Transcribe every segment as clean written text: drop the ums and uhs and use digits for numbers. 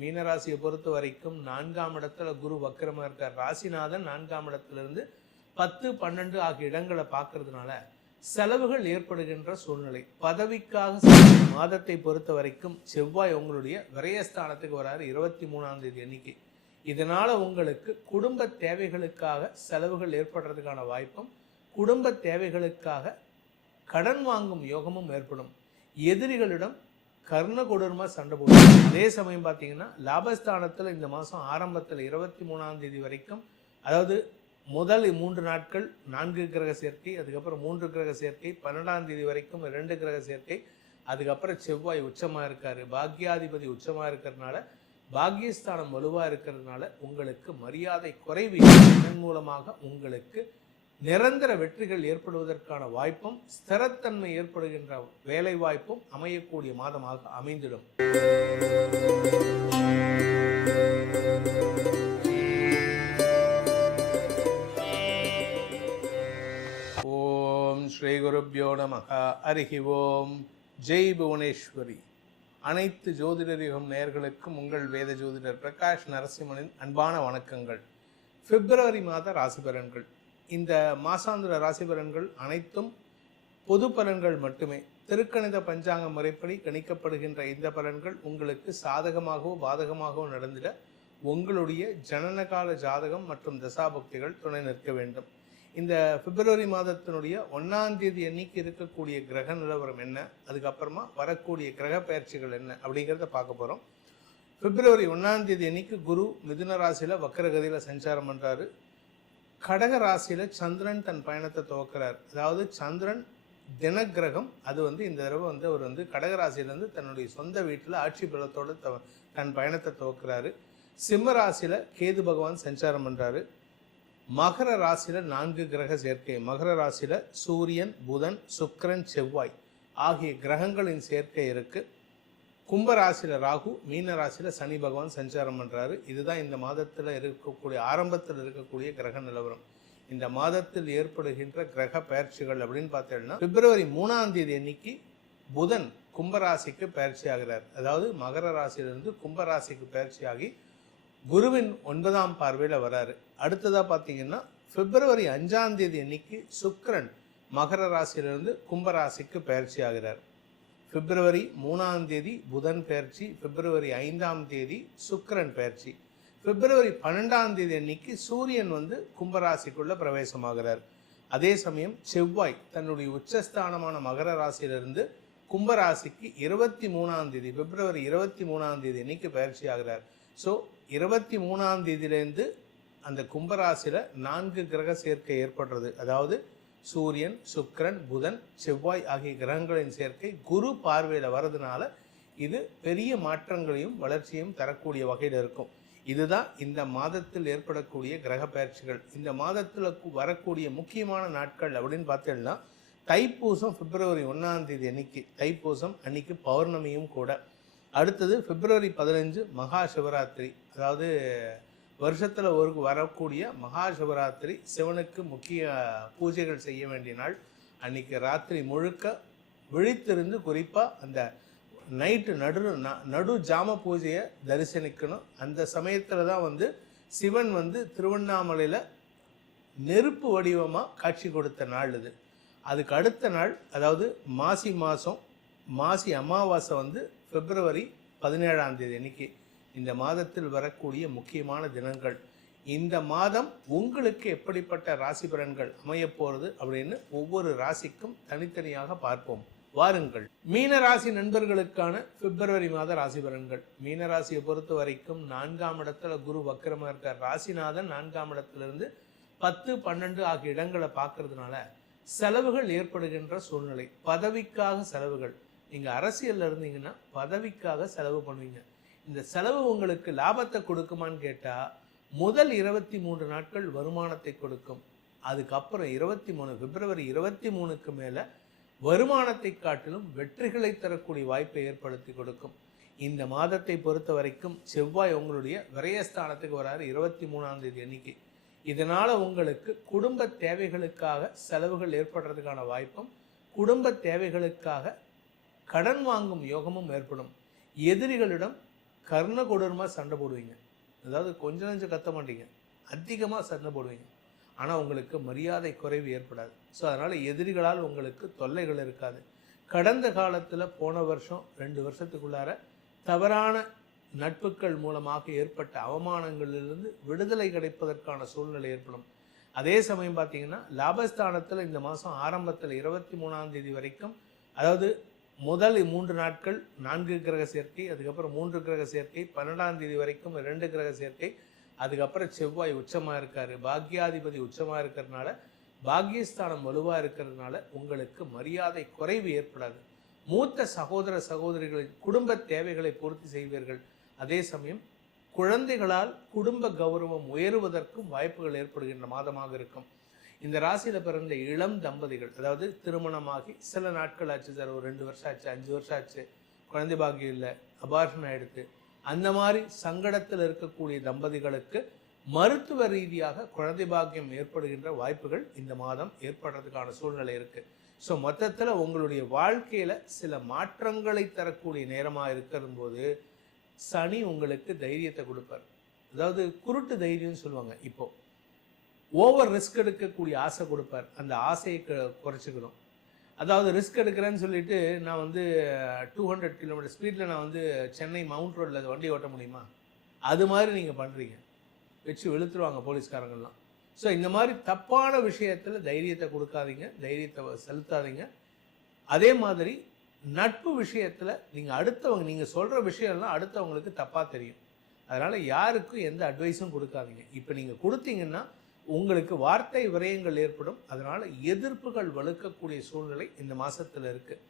மீனராசியை பொறுத்த வரைக்கும் 4ஆம் இடத்துல குரு வக்கரமாக இருக்கார். ராசிநாதன் 4ஆம் இடத்திலிருந்து 10, 12 ஆகிய இடங்களை பார்க்கறதுனால செலவுகள் ஏற்படுகின்ற சூழ்நிலை. பதவிக்காக மாதத்தை பொறுத்த வரைக்கும் செவ்வாய் உங்களுடைய விரயஸ்தானத்துக்கு வராரு 23ஆம் தேதி அன்னைக்கு. இதனால உங்களுக்கு குடும்ப தேவைகளுக்காக செலவுகள் ஏற்படுறதுக்கான வாய்ப்பும், குடும்ப தேவைகளுக்காக கடன் வாங்கும் யோகமும் ஏற்படும். எதிரிகளிடம் கர்ண கொடூரமாக சண்டை போடும். அதே சமயம் பார்த்தீங்கன்னா லாபஸ்தானத்தில் இந்த மாதம் ஆரம்பத்தில் 23ஆம் தேதி வரைக்கும், அதாவது முதல் 3 நாட்கள் 4 கிரக சேர்க்கை, அதுக்கப்புறம் 3 கிரக சேர்க்கை, 12ஆம் தேதி வரைக்கும் 2 கிரக சேர்க்கை, அதுக்கப்புறம் செவ்வாய் உச்சமாக இருக்கார். பாக்யாதிபதி உச்சமாக இருக்கிறதுனால, பாக்யஸ்தானம் வலுவாக இருக்கிறதுனால உங்களுக்கு மரியாதை குறைவு. இதன் மூலமாக உங்களுக்கு நிரந்தர வெற்றிகள் ஏற்படுவதற்கான வாய்ப்பும், ஸ்திரத்தன்மை ஏற்படுகின்ற வேலை வாய்ப்பும் அமையக்கூடிய மாதமாக அமைந்திடும். ஓம் ஸ்ரீ குருப்யோ நமஹ. ஹரிஹி ஓம். ஜெய் புவனேஸ்வரி. அனைத்து ஜோதிடர் யுகம் நேயர்களுக்கும் உங்கள் வேத ஜோதிடர் பிரகாஷ் நரசிம்மனின் அன்பான வணக்கங்கள். பிப்ரவரி மாத ராசி பலன்கள். இந்த மாசாந்திர ராசி பலன்கள் அனைத்தும் பொது பலன்கள் மட்டுமே. திருக்கணித பஞ்சாங்க முறைப்படி கணிக்கப்படுகின்ற இந்த பலன்கள் உங்களுக்கு சாதகமாகவோ பாதகமாகவோ நடந்திட உங்களுடைய ஜனனகால ஜாதகம் மற்றும் தசாபக்திகள் துணை நிற்க வேண்டும். இந்த பிப்ரவரி மாதத்தினுடைய 1ஆம் தேதி அன்னைக்கு இருக்கக்கூடிய கிரக நிலவரம் என்ன, அதுக்கப்புறமா வரக்கூடிய கிரக பயிற்சிகள் என்ன அப்படிங்கிறத பார்க்க போகிறோம். பிப்ரவரி 1ஆம் தேதி அன்னைக்கு குரு மிதுன ராசியில் வக்கரகதியில் சஞ்சாரம் பண்ணுறாரு. கடக ராசியில் சந்திரன் தன் பயணத்தை துவக்கிறார். அதாவது சந்திரன் தினக்கிரகம். அது இந்த தடவை அவர் கடக ராசியிலேருந்து தன்னுடைய சொந்த வீட்டில் ஆட்சி பலத்தோடு தன் பயணத்தை துவக்கிறாரு. சிம்ம ராசியில் கேது பகவான் சஞ்சாரம் பண்ணுறாரு. மகர ராசியில் 4 கிரக சேர்க்கை. மகர ராசியில் சூரியன், புதன், சுக்கிரன், செவ்வாய் ஆகிய கிரகங்களின் சேர்க்கை இருக்குது. கும்பராசியில் ராகு, மீன ராசியில் சனி பகவான் சஞ்சாரம் பண்ணுறாரு. இதுதான் இந்த மாதத்தில் இருக்கக்கூடிய ஆரம்பத்தில் இருக்கக்கூடிய கிரக நிலவரம். இந்த மாதத்தில் ஏற்படுகின்ற கிரக பயிற்சிகள் அப்படின்னு பார்த்தீங்கன்னா, பிப்ரவரி 3ஆம் தேதி அன்னைக்கு புதன் கும்பராசிக்கு பயிற்சி ஆகிறார். அதாவது மகர ராசியிலிருந்து கும்பராசிக்கு பயிற்சி ஆகி குருவின் 9ஆம் பார்வையில் வராரு. அடுத்ததாக பார்த்தீங்கன்னா பிப்ரவரி 5ஆம் தேதி அன்னைக்கு சுக்கிரன் மகர ராசியிலிருந்து கும்பராசிக்கு பயிற்சி ஆகிறார். பிப்ரவரி 3ஆம் தேதி புதன் பயிற்சி, பிப்ரவரி 5ஆம் தேதி சுக்கிரன் பயிற்சி, பிப்ரவரி 12ஆம் தேதி அன்னைக்கு சூரியன் கும்பராசிக்குள்ள பிரவேசமாகிறார். அதே சமயம் செவ்வாய் தன்னுடைய உச்சஸ்தானமான மகர ராசியிலிருந்து கும்பராசிக்கு 23ஆம் தேதி, பிப்ரவரி 23ஆம் தேதி அன்னைக்கு பயிற்சி ஆகிறார். ஸோ 23ஆம் தேதியிலேருந்து அந்த கும்பராசியில் 4 கிரக சேர்க்கை ஏற்படுறது. அதாவது சூரியன், சுக்கிரன், புதன், செவ்வாய் ஆகிய கிரகங்களின் சேர்க்கை குரு பார்வையில் வர்றதுனால இது பெரிய மாற்றங்களையும் வளர்ச்சியும் தரக்கூடிய வகையில் இருக்கும். இதுதான் இந்த மாதத்தில் ஏற்படக்கூடிய கிரக பயிற்சிகள். இந்த மாதத்தில் வரக்கூடிய முக்கியமான நாட்கள் அப்படின்னு பார்த்தீங்கன்னா, தைப்பூசம் பிப்ரவரி 1ஆம் தேதி அன்னைக்கு, தைப்பூசம் அன்னைக்கு பௌர்ணமியும் கூட. அடுத்தது பிப்ரவரி 15 மகா சிவராத்திரி. அதாவது வருஷத்தில் வரக்கூடிய மகா சிவராத்திரி, சிவனுக்கு முக்கிய பூஜைகள் செய்ய வேண்டிய நாள். அன்றைக்கி ராத்திரி முழுக்க விழித்திருந்து, குறிப்பாக அந்த நைட்டு நடு ஜாம பூஜையை தரிசனிக்கணும். அந்த சமயத்தில் தான் சிவன் திருவண்ணாமலையில் நெருப்பு வடிவமாக காட்சி கொடுத்த நாள் இது. அதுக்கு அடுத்த நாள், அதாவது மாசி மாதம் மாசி அமாவாசை பிப்ரவரி 17ஆம் தேதி அன்னைக்கு. இந்த மாதத்தில் வரக்கூடிய முக்கியமான தினங்கள். இந்த மாதம் உங்களுக்கு எப்படிப்பட்ட ராசி பலன்கள் அமைய போகிறது அப்படின்னு ஒவ்வொரு ராசிக்கும் தனித்தனியாக பார்ப்போம். வாருங்கள். மீன ராசி நண்பர்களுக்கான பிப்ரவரி மாத ராசி பலன்கள். மீன ராசியை பொறுத்த வரைக்கும் 4ஆம் இடத்துல குரு வக்கரமாக இருக்கார். ராசிநாதன் 4ஆம் இடத்திலிருந்து 10, 12 ஆகிய இடங்களை பார்க்கறதுனால செலவுகள் ஏற்படுகின்ற சூழ்நிலை. பதவிக்காக செலவுகள். நீங்கள் அரசியலில் இருந்தீங்கன்னா பதவிக்காக செலவு பண்ணுவீங்க. இந்த செலவு உங்களுக்கு லாபத்தை கொடுக்குமான்னு கேட்டால், முதல் 23 நாட்கள் வருமானத்தை கொடுக்கும். அதுக்கப்புறம் பிப்ரவரி 23க்கு மேலே வருமானத்தை காட்டிலும் வெற்றிகளை தரக்கூடிய வாய்ப்பை ஏற்படுத்தி கொடுக்கும். இந்த மாதத்தை பொறுத்த வரைக்கும் செவ்வாய் உங்களுடைய விரயஸ்தானத்துக்கு வராரு 23ஆம் தேதி அன்னைக்கு. இதனால் உங்களுக்கு குடும்ப தேவைகளுக்காக செலவுகள் ஏற்படுறதுக்கான வாய்ப்பும், குடும்ப தேவைகளுக்காக கடன் வாங்கும் யோகமும் ஏற்படும். எதிரிகளிடம் கர்ண கொடூரமாக சண்டை போடுவீங்க. அதாவது கொஞ்சம் நஞ்சம் கத்த மாட்டீங்க, அதிகமாக சண்டை போடுவீங்க. ஆனால் உங்களுக்கு மரியாதை குறைவு ஏற்படாது. ஸோ அதனால் எதிரிகளால் உங்களுக்கு தொல்லைகள் இருக்காது. கடந்த காலத்தில் போன வருஷம் 2 வருஷத்துக்குள்ளார தவறான நட்புகள் மூலமாக ஏற்பட்ட அவமானங்களிலிருந்து விடுதலை கிடைப்பதற்கான சூழ்நிலை ஏற்படும். அதே சமயம் பார்த்தீங்கன்னா லாபஸ்தானத்தில் இந்த மாதம் ஆரம்பத்தில் 23ஆம் தேதி வரைக்கும், அதாவது முதல் 3 நாட்கள் 4 கிரக சேர்க்கை, அதுக்கப்புறம் 3 கிரக சேர்க்கை, 12ஆம் தேதி வரைக்கும் 2 கிரக சேர்க்கை, அதுக்கப்புறம் செவ்வாய் உச்சமாக இருக்கார், பாக்யாதிபதி உச்சமாக இருக்கிறதுனால பாக்யஸ்தானம் வலுவாக இருக்கிறதுனால உங்களுக்கு மரியாதை குறைவு ஏற்படாது. மூத்த சகோதர சகோதரிகளின் குடும்ப தேவைகளை பூர்த்தி செய்வீர்கள். அதே சமயம் குழந்தைகளால் குடும்ப கௌரவம் உயருவதற்கும் வாய்ப்புகள் ஏற்படுகின்ற மாதமாக இருக்கும். இந்த ராசியில் பிறந்த இளம் தம்பதிகள், அதாவது திருமணமாகி சில நாட்கள் ஆச்சு சார், ஒரு 2 வருஷம் ஆச்சு, 5 வருஷம் ஆச்சு, குழந்தை பாக்கியம் இல்லை, அபார்ஷன் ஆகிடுது, அந்த மாதிரி சங்கடத்தில் இருக்கக்கூடிய தம்பதிகளுக்கு மருத்துவ ரீதியாக குழந்தை பாக்கியம் ஏற்படுகின்ற வாய்ப்புகள் இந்த மாதம் ஏற்படுறதுக்கான சூழ்நிலை இருக்குது. ஸோ மொத்தத்தில் உங்களுடைய வாழ்க்கையில் சில மாற்றங்களை தரக்கூடிய நேரமாக இருக்கிற போது சனி உங்களுக்கு தைரியத்தை கொடுப்பார். அதாவது குருட்டு தைரியம்னு சொல்லுவாங்க. இப்போது ஓவர் ரிஸ்க் எடுக்கக்கூடிய ஆசை கொடுப்பார். அந்த ஆசையை குறைச்சிக்கணும். அதாவது ரிஸ்க் எடுக்கிறேன்னு சொல்லிட்டு நான் வந்து 200 கிலோமீட்டர் ஸ்பீடில் நான் வந்து சென்னை மவுண்ட் ரோட்டில் வண்டி ஓட்ட முடியுமா? அது மாதிரி நீங்கள் பண்ணுறீங்க, வச்சு வெளுத்துருவாங்க போலீஸ்காரங்கள்லாம். ஸோ இந்த மாதிரி தப்பான விஷயத்தில் தைரியத்தை கொடுக்காதீங்க, தைரியத்தை செலுத்தாதீங்க. அதே மாதிரி நட்பு விஷயத்தில் நீங்கள் சொல்கிற விஷயம்லாம் அடுத்தவங்களுக்கு தப்பாக தெரியும். அதனால் யாருக்கும் எந்த அட்வைஸும் கொடுக்காதீங்க. இப்போ நீங்கள் கொடுத்தீங்கன்னா உங்களுக்கு வார்த்தை விரயங்கள் ஏற்படும். அதனால் எதிர்ப்புகள் வலுக்கக்கூடிய சூழ்நிலை இந்த மாதத்தில் இருக்குது.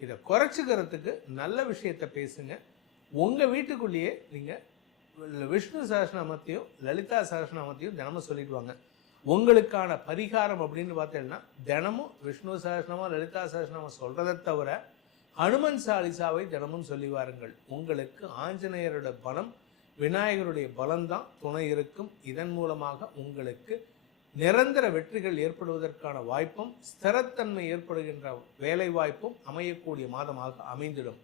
இதை குறைச்சிக்கிறதுக்கு நல்ல விஷயத்தை பேசுங்க. உங்கள் வீட்டுக்குள்ளேயே நீங்கள் விஷ்ணு சஹஸ்ரநாமத்தையும் லலிதா சஹஸ்ரநாமத்தையும் தினமும் சொல்லிட்டு வாங்க. உங்களுக்கான பரிகாரம் அப்படின்னு பார்த்தீங்கன்னா தினமும் விஷ்ணு சஹஸ்ரநாமம் லலிதா சஹஸ்ரநாமம் சொல்கிறதை தவிர ஹனுமன் சாலிசாவை தினமும் சொல்லி வாருங்கள். உங்களுக்கு ஆஞ்சநேயரோட பலம், விநாயகருடைய பலம்தான் துணை இருக்கும். இதன் மூலமாக உங்களுக்கு நிரந்தர வெற்றிகள் ஏற்படுவதற்கான வாய்ப்பும் ஸ்திரத்தன்மை ஏற்படுகின்ற வேலை வாய்ப்பும் அமையக்கூடிய மாதமாக அமைந்திடும்.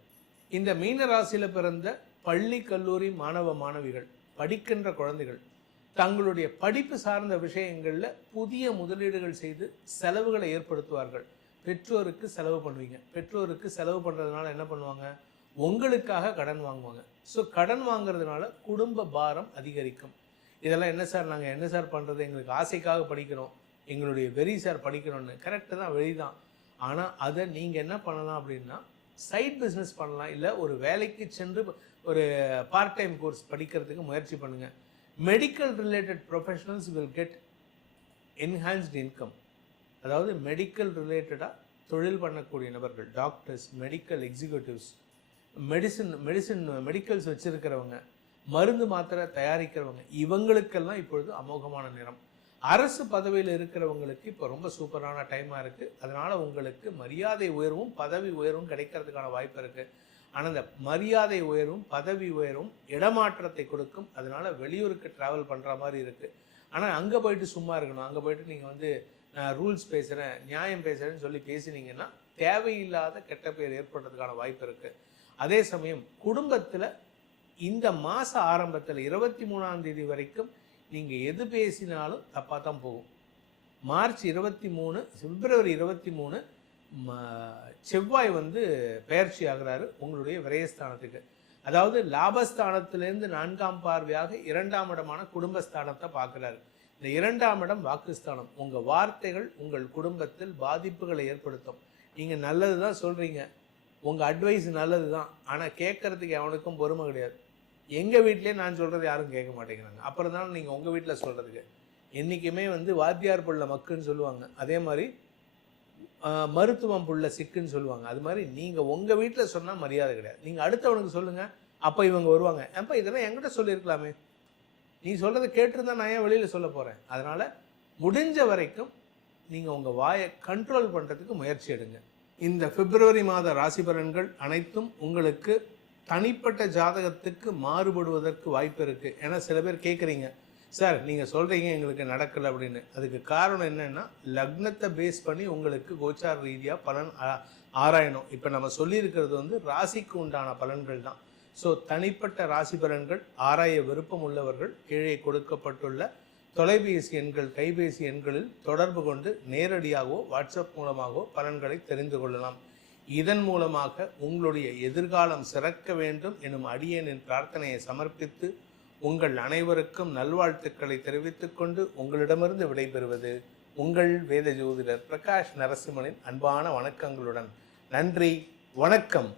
இந்த மீன ராசியில் பிறந்த பள்ளி கல்லூரி மாணவ மாணவிகள், படிக்கின்ற குழந்தைகள் தங்களுடைய படிப்பு சார்ந்த விஷயங்களில் புதிய முதலீடுகள் செய்து செலவுகளை ஏற்படுத்துவார்கள். பெற்றோருக்கு செலவு பண்ணுவீங்க. பெற்றோருக்கு செலவு பண்ணுறதுனால என்ன பண்ணுவாங்க? உங்களுக்காக கடன் வாங்குவாங்க. ஸோ கடன் வாங்குறதுனால குடும்ப பாரம் அதிகரிக்கும். இதெல்லாம் என்ன சார், நாங்கள் என்ன சார் பண்ணுறது, எங்களுக்கு ஆசைக்காக படிக்கிறோம், எங்களுடைய வெறி சார் படிக்கிறோன்னு. கரெக்டு தான், வெளி தான். ஆனால் அதை நீங்கள் என்ன பண்ணலாம் அப்படின்னா சைட் பிஸ்னஸ் பண்ணலாம். இல்லை ஒரு வேலைக்கு சென்று ஒரு பார்ட் டைம் கோர்ஸ் படிக்கிறதுக்கு முயற்சி பண்ணுங்கள். Medical related professionals will get enhanced income. அதாவது மெடிக்கல் ரிலேட்டடாக தொழில் பண்ணக்கூடிய நபர்கள், டாக்டர்ஸ், மெடிக்கல் எக்ஸிக்யூட்டிவ்ஸ், மெடிக்கல்ஸ் வச்சுருக்கிறவங்க, மருந்து மாத்திரை தயாரிக்கிறவங்க, இவங்களுக்கெல்லாம் இப்பொழுது அமோகமான நேரம். அரசு பதவியில் இருக்கிறவங்களுக்கு இப்போ ரொம்ப சூப்பரான டைமாக இருக்குது. அதனால் உங்களுக்கு மரியாதை உயர்வும் பதவி உயர்வும் கிடைக்கிறதுக்கான வாய்ப்பு இருக்குது. ஆனால் இந்த மரியாதை உயர்வும் பதவி உயர்வும் இடமாற்றத்தை கொடுக்கும். அதனால் வெளியூருக்கு ட்ராவல் பண்ணுற மாதிரி இருக்குது. ஆனால் அங்கே போயிட்டு சும்மா இருக்கணும். அங்கே போயிட்டு நீங்கள் வந்து நான் ரூல்ஸ் பேசுகிறேன், நியாயம் பேசுகிறேன்னு சொல்லி பேசினீங்கன்னா தேவையில்லாத கெட்ட பேர் ஏற்படுறதுக்கான வாய்ப்பு இருக்குது. அதே சமயம் குடும்பத்தில் இந்த மாத ஆரம்பத்தில் 23ஆம் தேதி வரைக்கும் நீங்கள் எது பேசினாலும் தப்பாக தான் போகும். மார்ச் 23, பிப்ரவரி 23 செவ்வாய் வந்து பெயர்ச்சி ஆகிறாரு உங்களுடைய விரயஸ்தானத்துக்கு. அதாவது லாபஸ்தானத்திலேருந்து 4ஆம் பார்வையாக 2ஆம் இடமான குடும்பஸ்தானத்தை பார்க்குறாரு. இந்த 2ஆம் இடம் வாக்குஸ்தானம். உங்கள் வார்த்தைகள் உங்கள் குடும்பத்தில் பாதிப்புகளை ஏற்படுத்தும். நீங்கள் நல்லது தான் சொல்கிறீங்க, உங்கள் அட்வைஸ் நல்லது தான், ஆனால் கேட்குறதுக்கு எவனுக்கும் பொறுமை கிடையாது. எங்கள் வீட்டிலே நான் சொல்கிறது யாரும் கேட்க மாட்டேங்கிறாங்க. அப்புறம் தான் நீங்கள் உங்கள் வீட்டில் சொல்கிறதுக்கு. என்றைக்குமே வந்து வாத்தியார் புள்ள மக்குன்னு சொல்லுவாங்க. அதே மாதிரி மருத்துவம் புள்ள சிக்குன்னு சொல்லுவாங்க. அது மாதிரி நீங்கள் உங்கள் வீட்டில் சொன்னால் மரியாதை கிடையாது. நீங்கள் அடுத்தவனுக்கு சொல்லுங்கள், அப்போ இவங்க வருவாங்க, அப்போ இதெல்லாம் என்கிட்ட சொல்லியிருக்கலாமே, நீ சொல்கிறத கேட்டுருந்தா நான் ஏன் வெளியில் சொல்ல போகிறேன். அதனால் முடிஞ்ச வரைக்கும் நீங்கள் உங்கள் வாயை கண்ட்ரோல் பண்ணுறதுக்கு முயற்சி எடுங்க. இந்த பிப்ரவரி மாத ராசி பலன்கள் அனைத்தும் உங்களுக்கு தனிப்பட்ட ஜாதகத்துக்கு மாறுபடுவதற்கு வாய்ப்பு இருக்குது. ஏன்னா சில பேர் கேட்குறீங்க, சார் நீங்கள் சொல்கிறீங்க எங்களுக்கு நடக்கலை அப்படின்னு. அதுக்கு காரணம் என்னென்னா லக்னத்தை பேஸ் பண்ணி உங்களுக்கு கோச்சார ரீதியாக பலன் ஆராயணும். இப்போ நம்ம சொல்லியிருக்கிறது வந்து ராசிக்கு உண்டான பலன்கள் தான். ஸோ தனிப்பட்ட ராசி பலன்கள் ஆராய விருப்பம் உள்ளவர்கள் கீழே கொடுக்கப்பட்டுள்ள தொலைபேசி எண்கள், கைபேசி எண்களில் தொடர்பு கொண்டு நேரடியாகவோ வாட்ஸ்அப் மூலமாகவோ பலன்களை தெரிந்து கொள்ளலாம். இதன் மூலமாக உங்களுடைய எதிர்காலம் சிறக்க வேண்டும் எனும் அடியேனின் பிரார்த்தனையை சமர்ப்பித்து உங்கள் அனைவருக்கும் நல்வாழ்த்துக்களை தெரிவித்துக் கொண்டு உங்களிடமிருந்து விடைபெறுவது உங்கள் வேத ஜோதிடர் பிரகாஷ் நரசிம்மனின் அன்பான வணக்கங்களுடன். நன்றி, வணக்கம்.